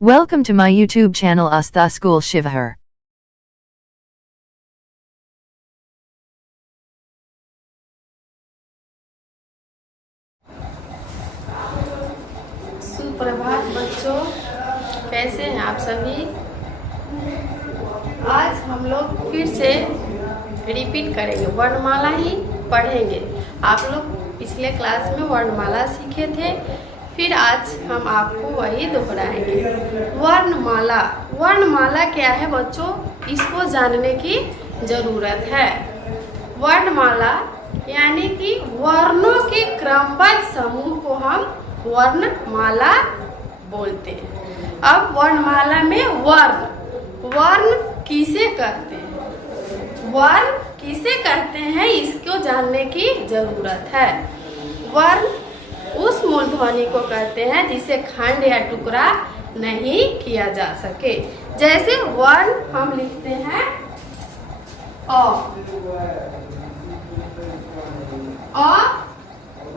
Welcome to my YouTube channel Astha School Shivahar. सुप्रभात बच्चों, कैसे हैं आप सभी। आज हम लोग फिर से रिपीट करेंगे, वर्णमाला ही पढ़ेंगे। आप लोग पिछले क्लास में वर्णमाला सीखे थे, फिर आज हम आपको वही दोहराएंगे। वर्णमाला, वर्णमाला क्या है बच्चों, इसको जानने की ज़रूरत है। वर्णमाला यानी कि वर्णों के क्रमबद्ध समूह को हम वर्णमाला बोलते हैं। अब वर्णमाला में वर्ण किसे कहते हैं, वर्ण किसे कहते हैं, इसको जानने की जरूरत है। वर्ण उस मूर्धन्य को कहते हैं जिसे खंड या टुकड़ा नहीं किया जा सके। जैसे वर्ण हम लिखते हैं अ,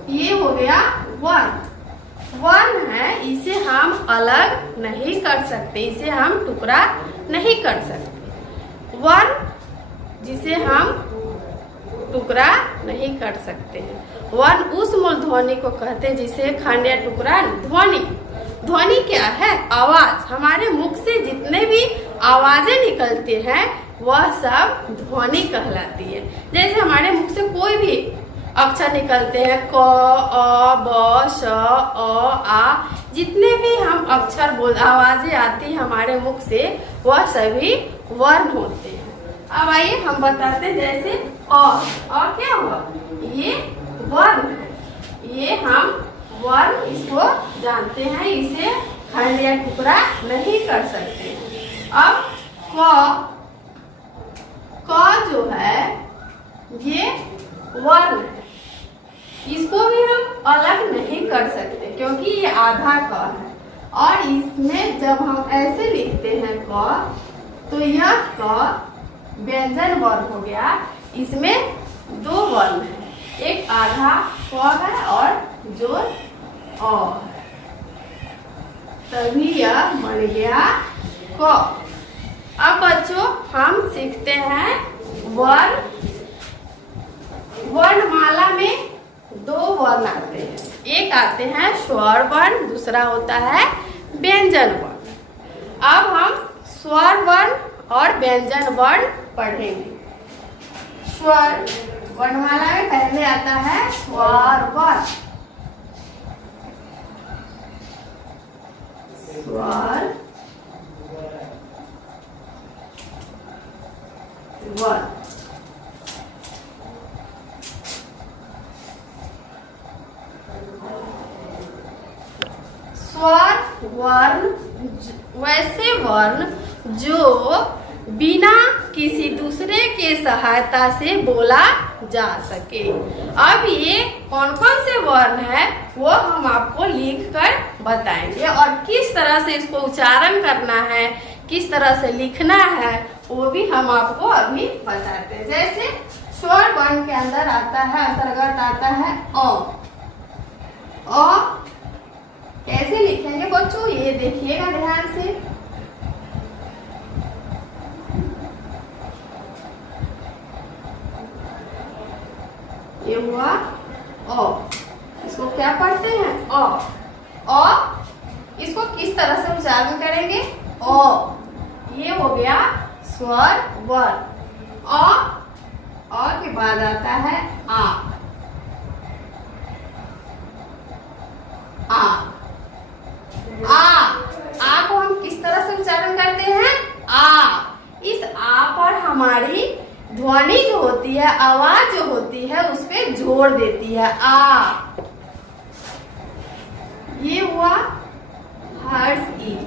ये हो गया वर्ण। वर्ण है, इसे हम अलग नहीं कर सकते, इसे हम टुकड़ा नहीं कर सकते। वर्ण जिसे हम टुकड़ा नहीं कर सकते हैं। वर्ण उस मूर्धन्य को कहते हैं जिसे खंड या टुकड़ा। ध्वनि क्या है, आवाज। हमारे मुख से जितने भी आवाजें निकलती हैं वह सब ध्वनि कहलाती है। जैसे हमारे मुख से कोई भी अक्षर निकलते हैं, क, अ, ब, श, अ, आ, जितने भी हम अक्षर आवाजें आती हैं हमारे मुख से, वह सभी वर्ण होते हैं। अब आइए हम बताते हैं। जैसे अ क्या हुआ, ये वर्ण है। ये हम वर्ण इसको जानते हैं, इसे खंड या टुकड़ा नहीं कर सकते। अब क जो है ये वर्ण है, इसको भी हम अलग नहीं कर सकते क्योंकि ये आधा क है। और इसमें जब हम ऐसे लिखते हैं क, तो यह क व्यंजन वर्ण हो गया। इसमें दो वर्ण है, एक आधा क है और जो अ है, तभी यह बन गया क। अब बच्चों हम सीखते हैं वर्ण। वर्णमाला में दो वर्ण आते हैं, एक आते हैं स्वर वर्ण, दूसरा होता है व्यंजन वर्ण। अब हम स्वर वर्ण और व्यंजन वर्ण पढ़ेंगे। स्वर वर्णमाला में पहले आता है स्वर वर्ण। स्वर वर्ण, स्वर वर्ण वैसे वर्ण जो बिना किसी दूसरे के सहायता से बोला जा सके। अब ये कौन कौन से वर्ण है वो हम आपको लिख कर बताएंगे, और किस तरह से इसको उच्चारण करना है, किस तरह से लिखना है, वो भी हम आपको अभी बताते हैं। जैसे स्वर वर्ण के अंदर आता है, अंतर्गत आता है अ। कैसे लिखेंगे बच्चों, ये देखिएगा ध्यान से। ये हुआ अ, इसको क्या पढ़ते हैं अ। इसको किस तरह से उच्चारण करेंगे अ। ये हो गया स्वर वर्ण। अ के बाद आता है आ। आ को हम किस तरह से उच्चारण करते हैं आ। इस आ पर हमारी ध्वनि जो होती है, आवाज जो होती है, उस पे जोर देती है आ। ये हुआ हर्ष ई,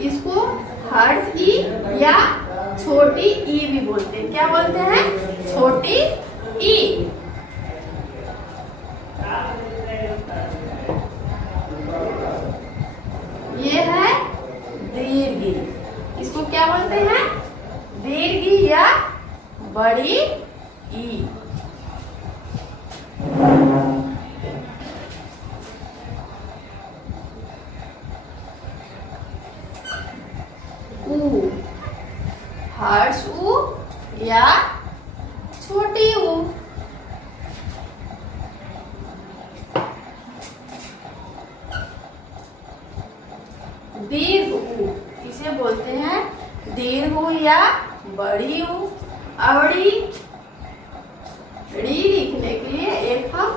इसको हर्ष ई या छोटी ई भी बोलते हैं। क्या बोलते हैं, छोटी ई। ये है दीर्घ, इसको क्या बोलते हैं, दीर्घ या बड़ी ई। ऊ, हर्ष ऊ या छोटी ऊ। दीर्घ ऊ किसे बोलते हैं? दीर्घ ऊ या बड़ी ऊ। अवड़ी, ड़ी लिखने के लिए एक हम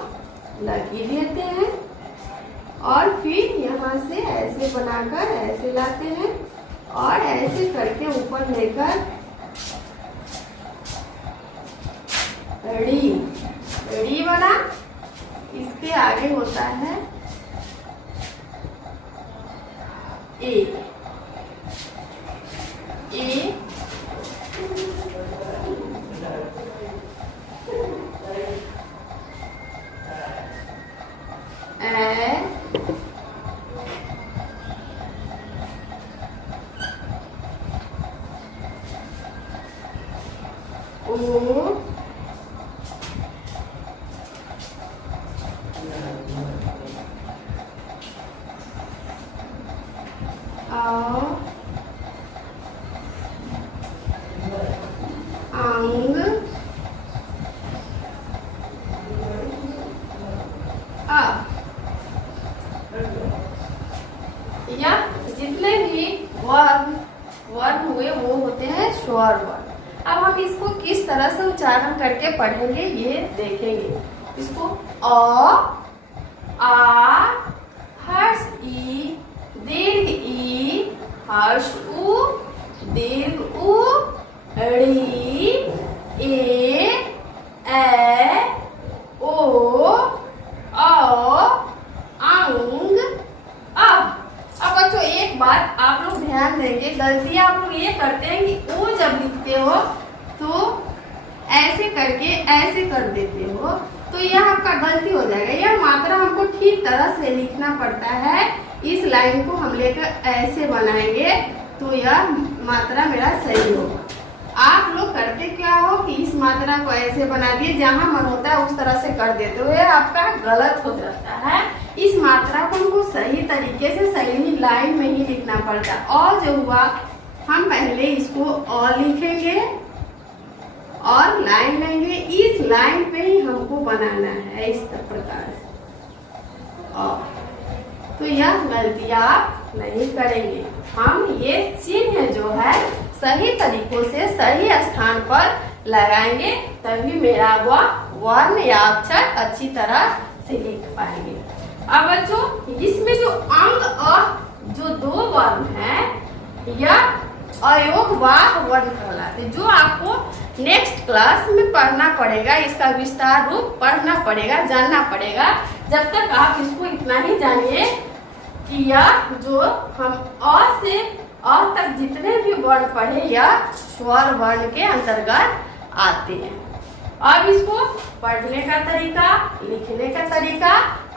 लकीर लेते हैं और फिर यहाँ से ऐसे बनाकर ऐसे लाते हैं और ऐसे करके ऊपर लेकर ड़ी, ड़ी बना। इसके आगे होता है ए, ए ओ अंग आ। या जितने भी वर्ण हुए वो होते हैं स्वर वर्ण। अब हम इसको किस तरह से उच्चारण करके पढ़ेंगे ये देखेंगे। इसको अ, आ, हर्ष ई, दीर्घ ई, हर्ष उ, दीर्घ उ, ड़ी, ए, ओ, अंग, अब बच्चों एक बात आप लोग ध्यान देंगे, गलती आप लोग ये करते हैं कि ओ जब लिखते हो तो ऐसे करके ऐसे कर देते हो, तो यह आपका गलती हो जाएगा। यह मात्रा हमको ठीक तरह से लिखना पड़ता है। इस लाइन को हम लेकर ऐसे बनाएंगे तो यह मात्रा मेरा सही होगा। आप लोग करते क्या हो कि इस मात्रा को ऐसे बना दिए, जहां मन होता है उस तरह से कर देते हो, यह आपका गलत हो जाता है। इस मात्रा को हमको सही तरीके से सही लाइन में ही लिखना पड़ता है। और जो हुआ हम पहले इसको अ लिखेंगे और लाइन लेंगे, इस लाइन पे ही हमको बनाना है इस प्रकार से तो यह गलती आप नहीं करेंगे। हम ये चिन्ह जो है सही तरीकों से सही स्थान पर लगाएंगे, तभी मेरा वह वर्ण या अक्षर अच्छी तरह से लिख पाएंगे। अब बच्चों इसमें जो अंग अ जो दो वर्ण है यह अयोगवाह वर्ण कहलाते, जो आपको नेक्स्ट क्लास में पढ़ना पड़ेगा। इसका विस्तार रूप पढ़ना पड़ेगा, जानना पड़ेगा। जब तक आप इसको इतना ही जानिए कि यह जो हम अ से अ तक जितने भी वर्ण पढ़े यह स्वर वर्ण के अंतर्गत आते हैं। अब इसको पढ़ने का तरीका, लिखने का तरीका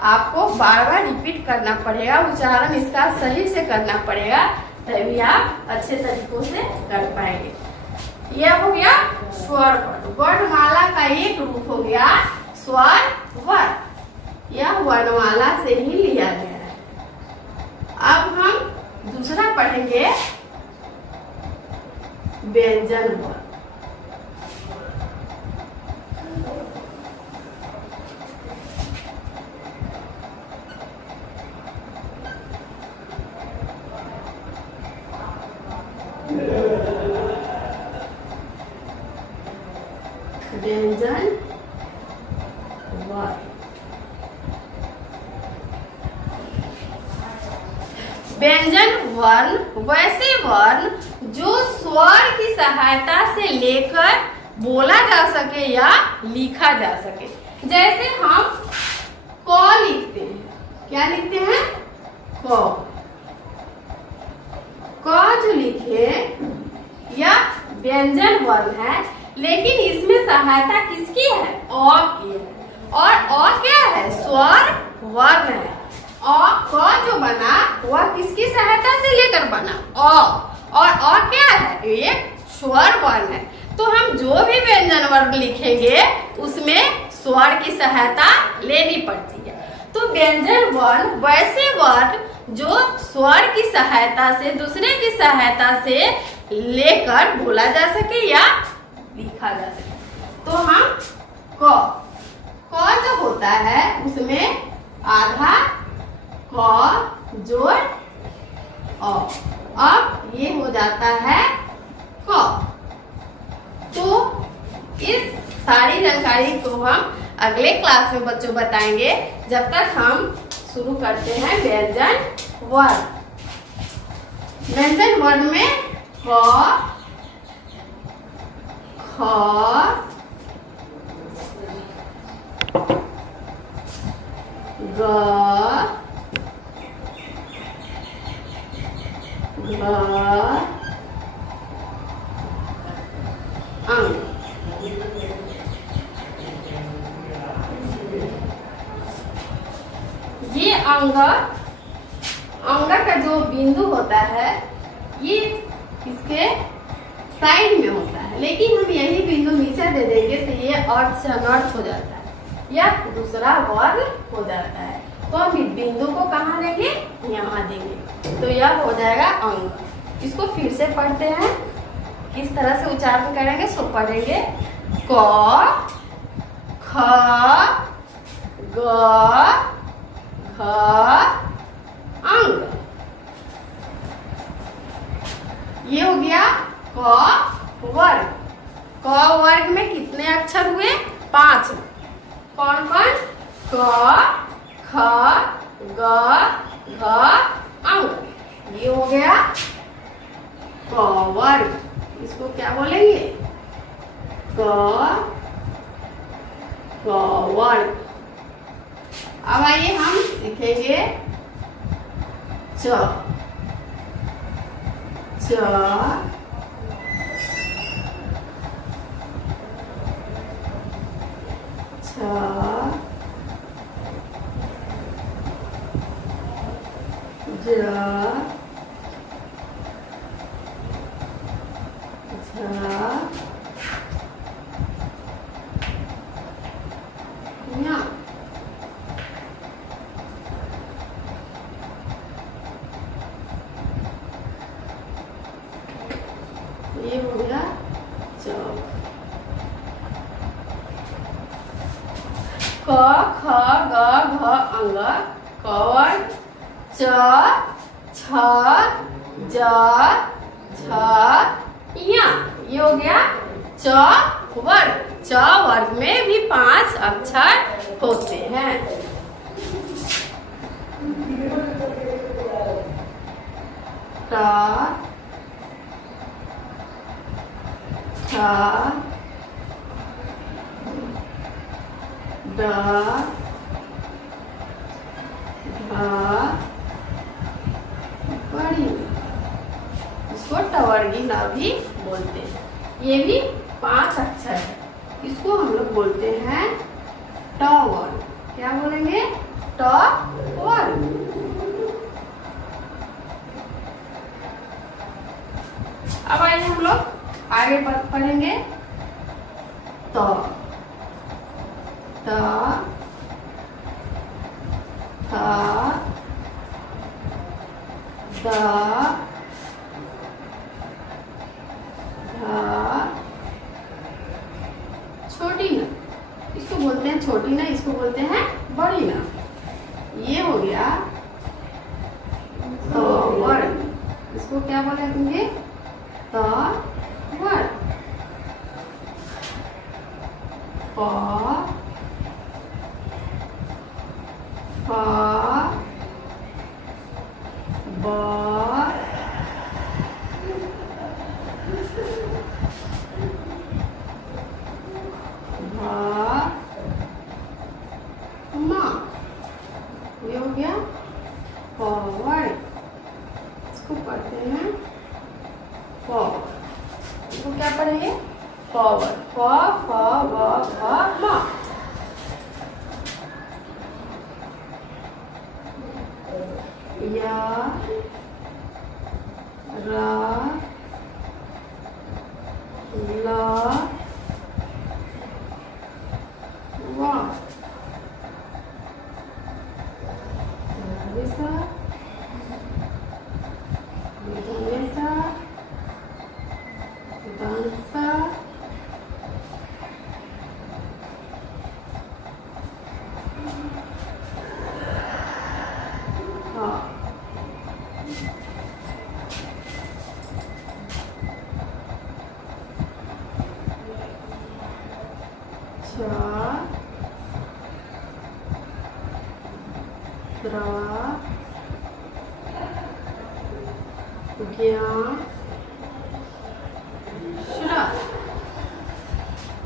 आपको बार बार रिपीट करना पड़ेगा, उच्चारण इसका सही से करना पड़ेगा, तभी आप अच्छे तरीकों से कर पाएंगे। यह हो गया स्वर वर्ण। वर्णमाला का एक रूप हो गया स्वर वर्ण, यह वर्णमाला से ही लिया गया है। अब हम दूसरा पढ़ेंगे व्यंजन वर्ण। व्यंजन वर्ण। व्यंजन वर्ण वैसे वर्ण जो स्वर की सहायता से लेकर बोला जा सके या लिखा जा सके। जैसे हम क लिखते हैं, क्या लिखते हैं? क। क जो लिखे यह व्यंजन वर्ण है, लेकिन इसमें सहायता किसकी है? अ की है। और अ क्या है? स्वर वर्ण है। क जो बना वह किसकी सहायता से लेकर बना? अ। और अ क्या है? एक स्वर वर्ण है। तो हम जो भी व्यंजन वर्ण लिखेंगे उसमें स्वर की सहायता लेनी पड़ती है। तो व्यंजन वर्ण वैसे वर्ण जो स्वर की सहायता से, दूसरे की सहायता से लेकर बोला जा सके या लिखा जा सके। तो हम क जो होता है उसमें आधा क जोड़ अ, अब ये हो जाता है क। तो इस सारी जानकारी को हम अगले क्लास में बच्चों बताएंगे। जब तक हम शुरू करते हैं व्यंजन वर्ण। व्यंजन वर्ण में क, ख, ग, घ, अंग। ये अंग का जो बिंदु होता है ये इसके साइड में होता है, लेकिन हम यही बिंदु नीचे दे देंगे तो ये अर्थ से अनर्थ हो जाता है या दूसरा वर्ण हो जाता है। तो हम इस बिंदु को कहाँ देंगे? यहाँ देंगे। तो यह हो जाएगा अंग। इसको फिर से पढ़ते हैं, किस तरह से उच्चारण करेंगे सो पढ़ेंगे। क, ख, ग, घ, अंग। ये हो गया क वर्ग। क वर्ग में कितने अक्षर हुए? 5। कौन कौन? क, ख, ग, घ, अंग। ये हो गया क वर्ग। इसको क्या बोलेंगे? क वर्ग। अब आइए हम सीखेंगे च, च, छ, ज, झ, ञ। ये हो गया च। क, ख, ग, घ, अंग। क वर्ग। च, छ, ज, झ, ञ। ये हो गया च वर्ग। च वर्ग में भी 5 अक्षर होते हैं। ट, ठ, ड, ढ, बड़ी। इसको टवर्गी ना भी बोलते हैं। ये भी 5 अक्षर है। इसको हम लोग बोलते हैं ट वर्ग। क्या बोलेंगे? ट वर्ग। अब आइए हम लोग आगे पढ़ेंगे। त, थ, द, ध, छोटी न। इसको बोलते हैं छोटी न, इसको बोलते हैं बड़ी न। ये हो गया त वर्ग। इसको क्या बोलेंगे? त वर्ग। प, फ, ब, भ, म। ये हो गया प वर्ग। इसको पढ़ते हैं प। इसको क्या पढ़ेंगे? प वर्ग। प, फ, ब, भ, म। या, रा, ला, वा।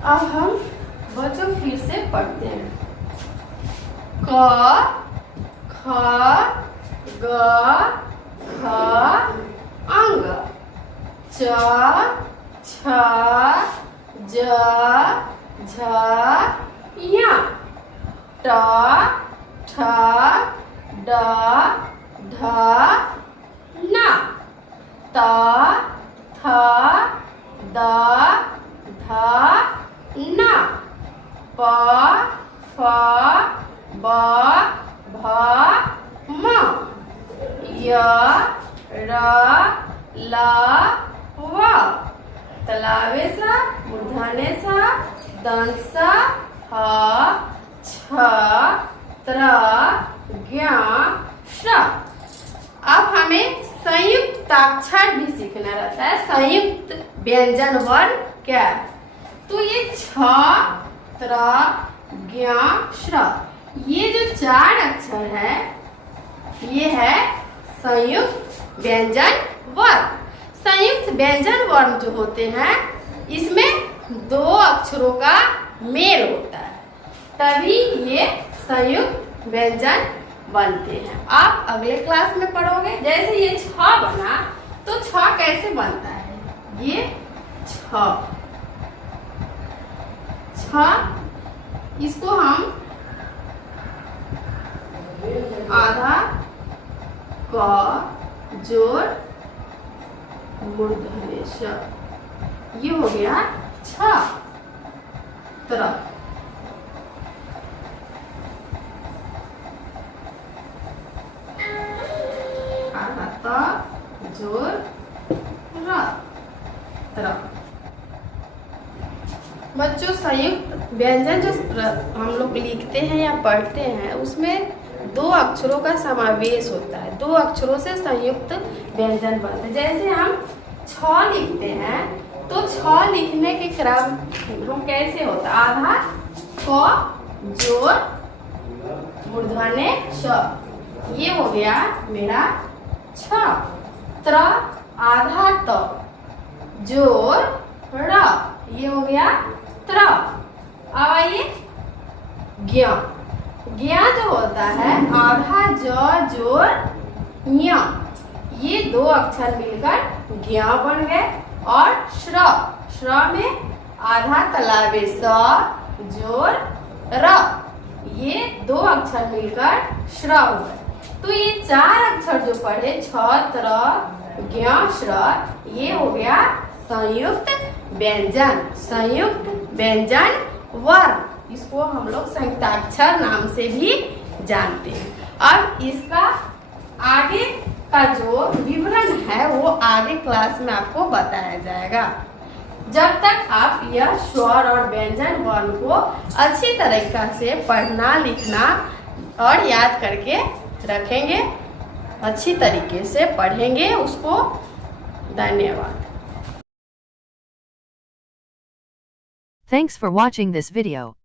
अब हम बच्चों फिर से पढ़ते हैं। क ख ग घ अंग, च छ ज झ ञ, ट ठ ड ढ न, त थ द ध न, प फ ब भ म, य र ल व, तलावे सा मूर्धन्य सा दंत सा ह छ त्र ज्ञ श। अब हमें संयुक्ताक्षर भी सीखना रहता है। संयुक्त व्यंजन वर्ण क्या है? तो ये छ त्र ज्ञ श्र, ये जो 4 अक्षर है ये है संयुक्त व्यंजन वर्ण। संयुक्त व्यंजन वर्ण जो होते हैं इसमें 2 अक्षरों का मेल होता है, तभी ये संयुक्त व्यंजन बनते हैं। आप अगले क्लास में पढ़ोगे। जैसे ये छ बना तो छ कैसे बनता है? ये छ, इसको हम आधा क जोड़ मूर्धन्य श, ये हो गया छ त्र। आधा त जोड़ र त्र। बच्चों संयुक्त व्यंजन जो हम लोग लिखते हैं या पढ़ते हैं उसमें 2 अक्षरों का समावेश होता है। 2 अक्षरों से संयुक्त व्यंजन बनते हैं। जैसे हम छ लिखते हैं तो छ लिखने के क्रम हम कैसे होता है? आधा क जोड़ मूर्धन्य श, ये हो गया मेरा छ त्र, आधा त जोड़ र, ये हो गया त्र। अब आइए ज्ञ, ज्ञ जो होता है आधा ज जोड़ ञ, ये 2 अक्षर मिलकर ज्ञ बन गए। और श्र, श्र में आधा तलावे स जोड़ र, ये 2 अक्षर मिलकर श्र हो गए। तो ये 4 अक्षर जो पढ़े छ त्र ज्ञ श्र, ये हो गया संयुक्त व्यंजन, संयुक्त व्यंजन वर्ण। इसको हम लोग संयुक्ताक्षर नाम से भी जानते हैं। अब इसका आगे का जो विवरण है वो आगे क्लास में आपको बताया जाएगा। जब तक आप यह स्वर और व्यंजन वर्ण को अच्छी तरीका से पढ़ना लिखना और याद करके रखेंगे, अच्छी तरीके से पढ़ेंगे उसको। धन्यवाद। Thanks for watching this video.